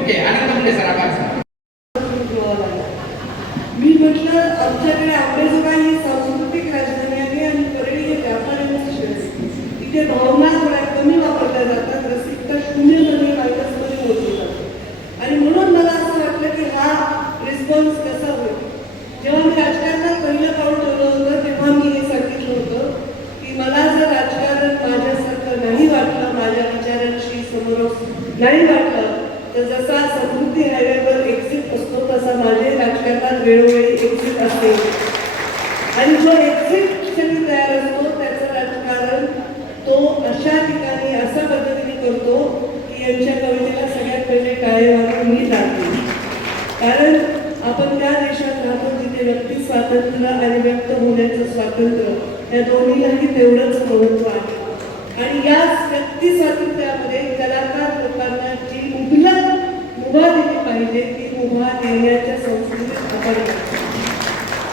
Okay, आनंद Munde sir आभार sir. मी म्हटलं आमच्याकडे आंबेजोगाई ही सांस्कृतिक राजधानी आहे आणि परळी हे व्यापाऱ्यांचं शहर आहे. इथे भावना थोड्या कमी वापरल्या जातात, रसिकता शून्यमध्ये मायनसमध्ये मोजली जाते आणि म्हणून मला असं वाटलं की हा रिस्पॉन्स कसा होईल. जेव्हा मी राजकारणात पहिलं पाऊल ठेवलं होतं तेव्हा मी हे सांगितलं होतं की मला जर राजकारण माझ्यासारखं नाही वाटलं, माझ्या विचारांशी समोर नाही वाटलं, तर जसा समृद्धी हायवेवर एक्झिट असतो तसा माझे राजकारणात वेळोवेळी एक्झिट असते आणि जो एक्झिट क्षणी तयार असतो त्याचं राजकारण तो अशा ठिकाणी अशा पद्धतीने करतो की यांच्या कवितेला सगळ्यात पहिले टाळे वाजवून मी जाते. कारण आपण त्या देशात राहतो जिथे व्यक्ती स्वातंत्र्य आणि व्यक्त होण्याचं स्वातंत्र्य या दोन्हीलाही तेवढंच महत्त्व आहे आणि याच व्यक्ती स्वातंत्र्यामध्ये कलाकार लोकांना जी मुभा दिली पाहिजे ती मुभा देण्याच्या संस्कृतीत आपण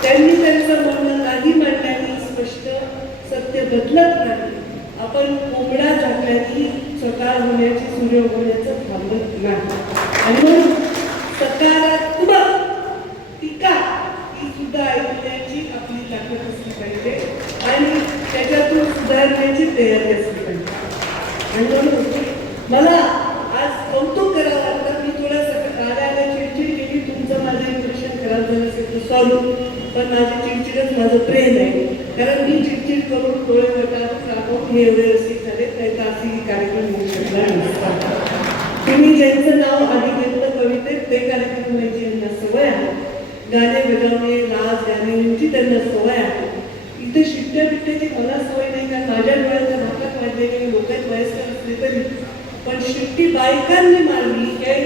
त्यांनी त्यांचं म्हणणं नाही मांडल्याने स्पष्ट सत्य बदलत नाही. आपण कोंबडा झाकल्याने सकाळ होण्याची सूर्य उगवण्याचं थांबत नाही आणि म्हणून सकारात्मक टीका ही सुद्धा ऐकण्याची आपली ताकद असली पाहिजे आणि त्याच्यातून सुधारण्याची तयारी असली पाहिजे. आणि म्हणून मला आज कौतुक करावं लागतं. मी थोडंसं कार्याला चिडचिड केली, तुमचं माझं इम्प्रेशन खराब झालं असेल तर सॉरी, पण माझी चिडचिडच माझं प्रेम आहे. कारण मी चिडचिड करून डोळे वटारून राबवून हे एवढे रसिक झाले, नाही तर अशी कार्यक्रम होऊ शकला नसता. तुम्ही ज्यांचं नाव आधी घेतलं कवितेत ते कार्यक्रम म्हणजे यांना सवय आहे. गाणे बजावणे, लाज गाणे यांची त्यांना सवय आहे. इथे शिट्ट्या बिट्ट्याची मला सवय नाही, कारण माझ्या डोळ्याच्या भागात वाढलेले लोक वयस्कर असले तरी, पण शिट्टी बायकांनी मारली काही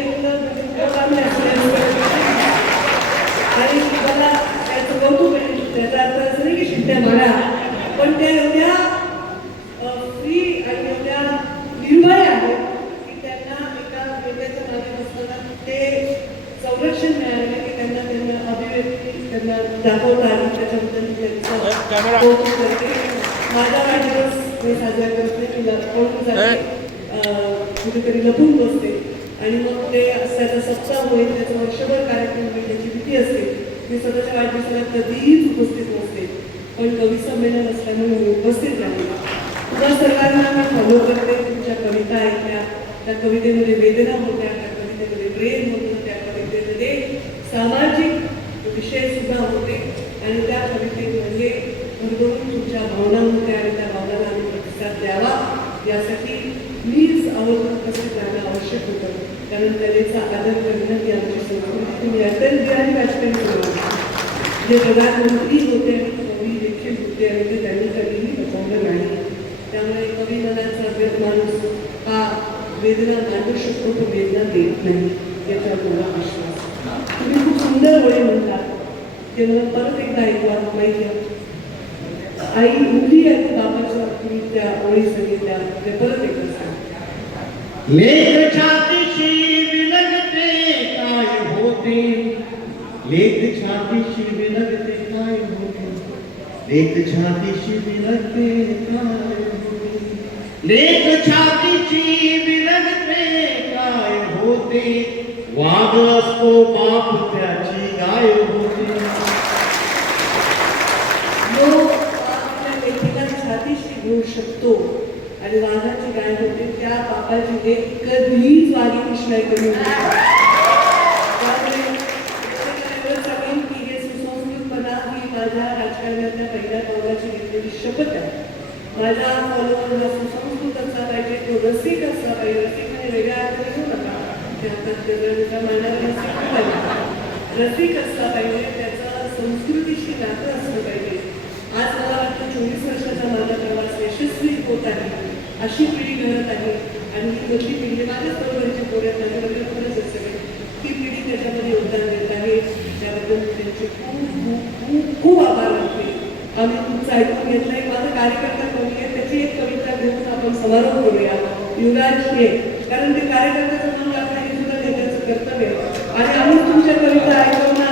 आणि मला त्याचं कौतुक आहे. त्याचा अर्थ असं नाही की शिट्ट्या मारा, पण त्या एवढ्या फ्री आणि एवढ्या निर्भय आहेत की त्यांना एका वेगळ्याच्या मागे नसताना ते संरक्षण मिळाले की त्यांना अभिव्यक्ती त्यांना दाखवता आली. त्याच्याबद्दल त्यांचं कौतुक करते. माझा वाढदिवस मी साजरा करते, मी लपवून जाते, कुठेतरी लपून बसते आणि मग ते त्याचा सप्ताह होईल, त्याचा वर्षभर कार्यक्रम होईल त्याची भीती असते. मी स्वतःच्या वाढदिवसाला कधीच उपस्थित नसते, पण कवी संमेलन असल्यामुळे मी उपस्थित राहिले. तुम्हा सर्वांना मी फॉलो करते. तुमच्या कविता ऐकल्या, त्या कवितेमध्ये वेदना होत्या, त्या कवितेमध्ये प्रेम होतं, त्या कवितेमध्ये सामाजिक विषय सुद्धा होते आणि त्या कवितेमध्ये भरभरून तुमच्या भावना होत्या आणि त्या भावनांना आम्ही प्रतिसाद द्यावा यासाठी मीच आवर्जून उपस्थित राहणं आवश्यक होतं. कारण कलेचा आदर करणं ही आमची संस्कृती. तुम्ही अटल बिहारी वाजपेयी जे प्रधानमंत्री होते आणि कवी देखील होते आणि ते त्यांनी कधीही बसवलं नाही. त्यामुळे कवी मनाचा अभ्यास माणूस हा वेदना मांडू शकतो, तो वेदना देत नाही याच्यावर मला विश्वास. तुम्ही खूप सुंदर ओळी म्हणतात ते मला परत एकदा ऐकवा माहिती. आई उभी आणि बाबाच्या तुम्ही त्या ओळी सांगितल्या ते परत एकदा सांग. लेख छातीशी विलगते काय होते, लेख छातीशी विलगते काय होते, लेख छातीशी विलगते काय होते, लेख छातीशी विलगते काय होते, वाघ असतो बाप त्याची गाय होते. छातीशी घेऊ शकतो आणि वाघाची गाय होते, त्या बापाची लेक कधीच वाघी कृष्णाय करू सांगेन की हे सुसंस्कृतपणा ही माझ्या राजकारणाच्या पहिल्या पावलाची घेतलेली शपथ आहे. माझा फॉलोअर हा सुसंस्कृत असला पाहिजे, तो रसिक असला पाहिजे. रसिक म्हणजे वेगळ्या अर्थाने घेऊ नका, रसिक असला पाहिजे, त्याचा संस्कृतीशी नातं असलं पाहिजे. आज मला वाटतं 24 वर्षाचा माझा प्रवास यशस्वी होत आहे, अशी पिढी घडत आहे आणि ही मोठी पिढी माझ्याच बरोबरची पोऱ्यात माझ्याबद्दल खरंच सगळे ती पिढी त्याच्यामध्ये योगदान देत आहे. त्याबद्दल त्यांचे खूप खूप खूप खूप आभार मानते. आम्ही तुमचं ऐकून घेतलंय. माझा कार्यकर्ता कवी आहे, त्याची एक कविता घेऊन आपण समारोप करूया. युवराज हे, कारण ते कार्यकर्त्याचं मन राखणं हे सुद्धा नेत्याचं कर्तव्य आहे आणि आम्ही तुमच्या कविता ऐकवणार